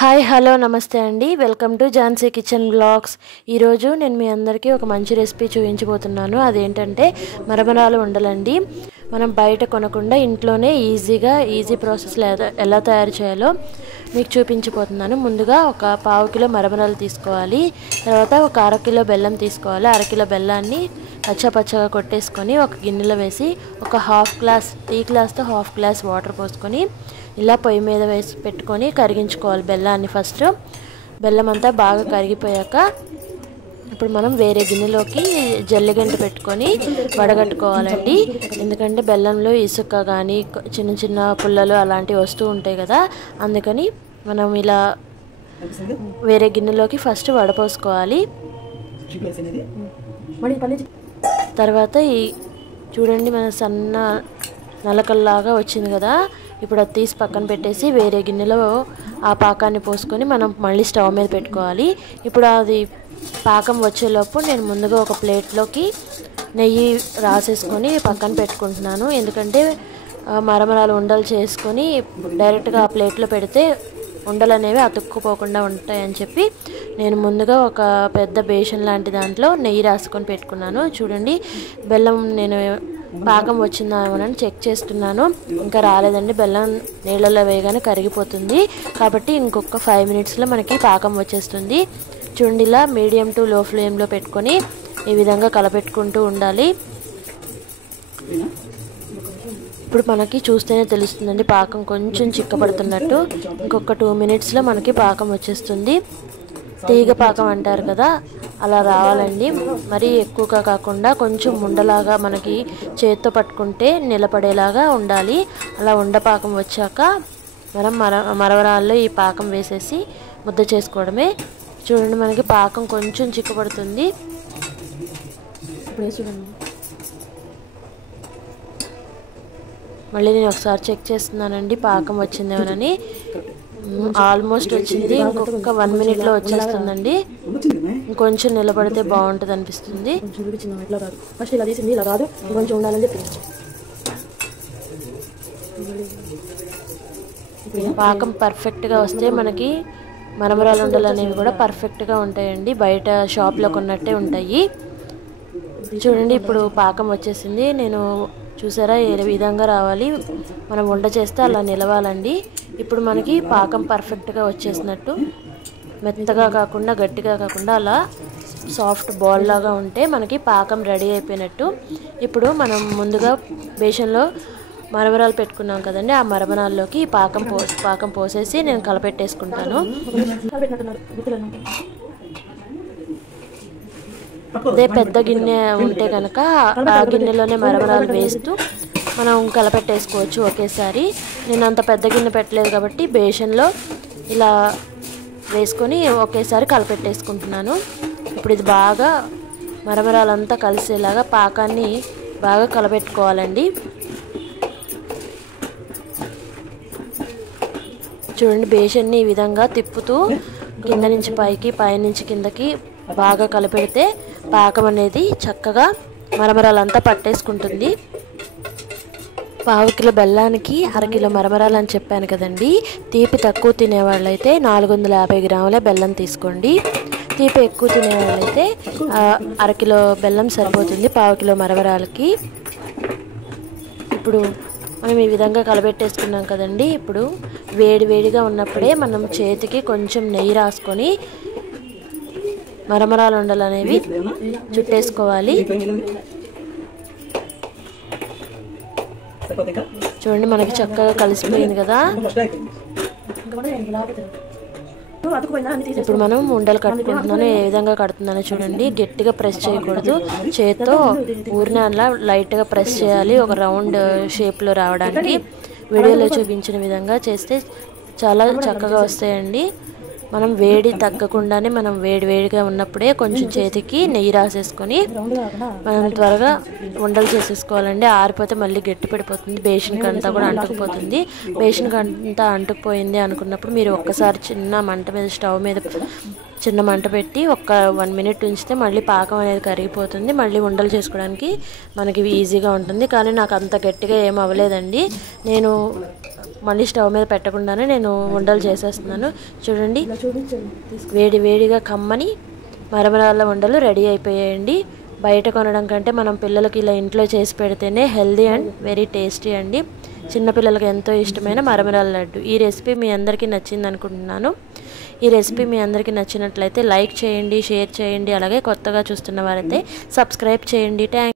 Hi hello namaste అండి welcome to Jhansi kitchen blogs. ఈరోజు నేను మీ అందరికీ ఒక మంచి రెసిపీ చూపించబోతున్నాను। అదేంటంటే మరమరాలు ఉండలండి। మనం బయట కొనకుండా ఇంట్లోనే ఈజీ ప్రాసెస్లో ఎలా తయారు చేయాలో మీకు చూపించబోతున్నాను। ముందుగా ఒక పావు కిలో మరమరాలు తీసుకోవాలి। తర్వాత ఒక అర కిలో బెల్లం తీసుకోవాలి। అర కిలో బెల్లాన్ని పచ్చగా కొట్టేసుకొని ఒక గిన్నెలో వేసి ఒక టీ గ్లాస్తో హాఫ్ గ్లాస్ వాటర్ పోసుకొని ఇలా పొయ్యి మీద వేసి పెట్టుకొని కరిగించుకోవాలి బెల్లాన్ని। ఫస్ట్ బెల్లం అంతా బాగా కరిగిపోయాక ఇప్పుడు మనం వేరే గిన్నెలోకి జల్లిగంట పెట్టుకొని వడగట్టుకోవాలండి। ఎందుకంటే బెల్లంలో ఇసుక కానీ చిన్న పుల్లలు అలాంటివి వస్తూ ఉంటాయి కదా, అందుకని మనం ఇలా వేరే గిన్నెలోకి ఫస్ట్ వడపోసుకోవాలి। తర్వాత చూడండి మన సన్న నలకల్లాగా వచ్చింది కదా, ఇప్పుడు అది తీసి పక్కన పెట్టేసి వేరే గిన్నెలో ఆ పాకాన్ని పోసుకొని మనం మళ్ళీ స్టవ్ మీద పెట్టుకోవాలి। ఇప్పుడు అది పాకం వచ్చేలోపు నేను ముందుగా ఒక ప్లేట్లోకి నెయ్యి రాసేసుకొని పక్కన పెట్టుకుంటున్నాను। ఎందుకంటే మరమరాలు ఉండలు చేసుకొని డైరెక్ట్గా ఆ ప్లేట్లో పెడితే ఉండలు అనేవి అతుక్కుపోకుండా ఉంటాయని చెప్పి నేను ముందుగా ఒక పెద్ద బేషన్ లాంటి దాంట్లో నెయ్యి రాసుకొని పెట్టుకున్నాను। చూడండి బెల్లం నేను పాకం వచ్చిందామని చెక్ చేస్తున్నాను, ఇంకా రాలేదండి। బెల్లం నీళ్ళలో వేయగానే కరిగిపోతుంది కాబట్టి ఇంకొక 5 మినిట్స్లో మనకి పాకం వచ్చేస్తుంది। చూడండి ఇలా మీడియం టు లో ఫ్లేమ్లో పెట్టుకొని ఈ విధంగా కలపెట్టుకుంటూ ఉండాలి। ఇప్పుడు మనకి చూస్తేనే తెలుస్తుందండి పాకం కొంచెం చిక్కపడుతున్నట్టు। ఇంకొక 2 మినిట్స్లో మనకి పాకం వచ్చేస్తుంది। తీగ పాకం అంటారు కదా, అలా రావాలండి। మరీ ఎక్కువగా కాకుండా కొంచెం ఉండలాగా మనకి చేత్తో పట్టుకుంటే నిలబడేలాగా ఉండాలి। అలా ఉండపాకం వచ్చాక మనం మరమరాల్లో ఈ పాకం వేసేసి ముద్ద చేసుకోవడమే। చూడండి మనకి పాకం కొంచెం చిక్కపడుతుంది। మళ్ళీ నేను ఒకసారి చెక్ చేస్తున్నానండి పాకం వచ్చిందేమోనని। ఆల్మోస్ట్ వచ్చింది, ఇంకొక 1 మినిట్లో వచ్చేస్తుందండి। ఇంకొంచెం నిలబడితే బాగుంటుంది అనిపిస్తుంది। పాకం పర్ఫెక్ట్గా వస్తే మనకి మరమరాలు ఉండలు అనేవి కూడా పర్ఫెక్ట్గా ఉంటాయండి, బయట షాప్లో కొన్నట్టే ఉంటాయి। చూడండి ఇప్పుడు పాకం వచ్చేసింది, నేను చూసారా ఏ విధంగా రావాలి, మనం వంట చేస్తే అలా నిలవాలండి। ఇప్పుడు మనకి పాకం పర్ఫెక్ట్గా వచ్చేసినట్టు, మెత్తగా కాకుండా గట్టిగా కాకుండా అలా సాఫ్ట్ బాల్ లాగా ఉంటే మనకి పాకం రెడీ అయిపోయినట్టు। ఇప్పుడు మనం ముందుగా బేషన్లో మరమరాలు పెట్టుకున్నాం కదండి, ఆ మరమరాల్లోకి పాకం పోసేసి నేను కలపెట్టేసుకుంటాను। అదే పెద్ద గిన్నె ఉంటే కనుక ఆ గిన్నెలోనే మరమరాలు వేస్తూ మనం కలపెట్టేసుకోవచ్చు ఒకేసారి। నేను అంత పెద్ద గిన్నె పెట్టలేదు కాబట్టి బేషన్లో ఇలా వేసుకొని ఒకేసారి కలపెట్టేసుకుంటున్నాను। ఇప్పుడు ఇది బాగా మరమరాలంతా కలిసేలాగా పాకాన్ని బాగా కలపెట్టుకోవాలండి। చూడండి బేషన్ని ఈ విధంగా తిప్పుతూ కింద నుంచి పైకి పైనుంచి కిందకి బాగా కలిపెడితే పాకం అనేది చక్కగా మరమరాలంతా పట్టేసుకుంటుంది। పావు కిలో బెల్లానికి అర కిలో మరమరాలు అని చెప్పాను కదండి। తీపి తక్కువ తినేవాళ్ళైతే 450 గ్రాముల బెల్లం తీసుకోండి, తీపి ఎక్కువ తినేవాళ్ళైతే అర కిలో బెల్లం సరిపోతుంది పావు కిలో మరమరాలకి। ఇప్పుడు మనం ఈ విధంగా కలబెట్టేసుకున్నాం కదండి, ఇప్పుడు వేడిగా ఉన్నప్పుడే మనం చేతికి కొంచెం నెయ్యి రాసుకొని మరమరాలు ఉండలు అనేవి చుట్టేసుకోవాలి। చూడండి మనకి చక్కగా కలిసిపోయింది కదా। ఇప్పుడు మనం ఉండలు కట్టుకుంటున్నాను, ఏ విధంగా కడుతున్నానో చూడండి। గట్టిగా ప్రెస్ చేయకూడదు, చేత్తో ఊరినే అలా లైట్గా ప్రెస్ చేయాలి ఒక రౌండ్ షేప్లో రావడానికి। వీడియోలో చూపించిన విధంగా చేస్తే చాలా చక్కగా వస్తాయండి। మనం వేడి తగ్గకుండానే మనం వేడిగా ఉన్నప్పుడే కొంచెం చేతికి నెయ్యి రాసేసుకొని మనం త్వరగా ఉండలు చేసేసుకోవాలండి। ఆరిపోతే మళ్ళీ గట్టి పడిపోతుంది, బేషన్కి అంతా కూడా అంటుకుపోతుంది। బేషన్కి అంతా అంటుకుపోయింది అనుకున్నప్పుడు మీరు ఒక్కసారి చిన్న మంట మీద స్టవ్ మీద చిన్న మంట పెట్టి ఒక 1 మినిట్ ఉంచితే మళ్ళీ పాకం అనేది కరిగిపోతుంది, మళ్ళీ ఉండలు చేసుకోవడానికి మనకి ఈజీగా ఉంటుంది। కానీ నాకు అంత గట్టిగా ఏం అవ్వలేదండి, నేను మళ్ళీ స్టవ్ మీద పెట్టకుండానే నేను ఉండలు చేసేస్తున్నాను. చూడండి, వేడి వేడిగా కమ్మని మరమరాల ఉండలు రెడీ అయిపోయాయండి. బయట కొనడం కంటే మనం పిల్లలకి ఇలా ఇంట్లో చేసి పెడితేనే హెల్దీ అండ్ వెరీ టేస్టీ అండి. చిన్నపిల్లలకి ఎంతో ఇష్టమైన మరమరాల లడ్డు. ఈ రెసిపీ మీ అందరికీ నచ్చింది అనుకుంటున్నాను. ఈ రెసిపీ మీ అందరికీ నచ్చినట్లయితే లైక్ చేయండి, షేర్ చేయండి, అలాగే కొత్తగా చూస్తున్న వారైతే సబ్స్క్రైబ్ చేయండి. థ్యాంక్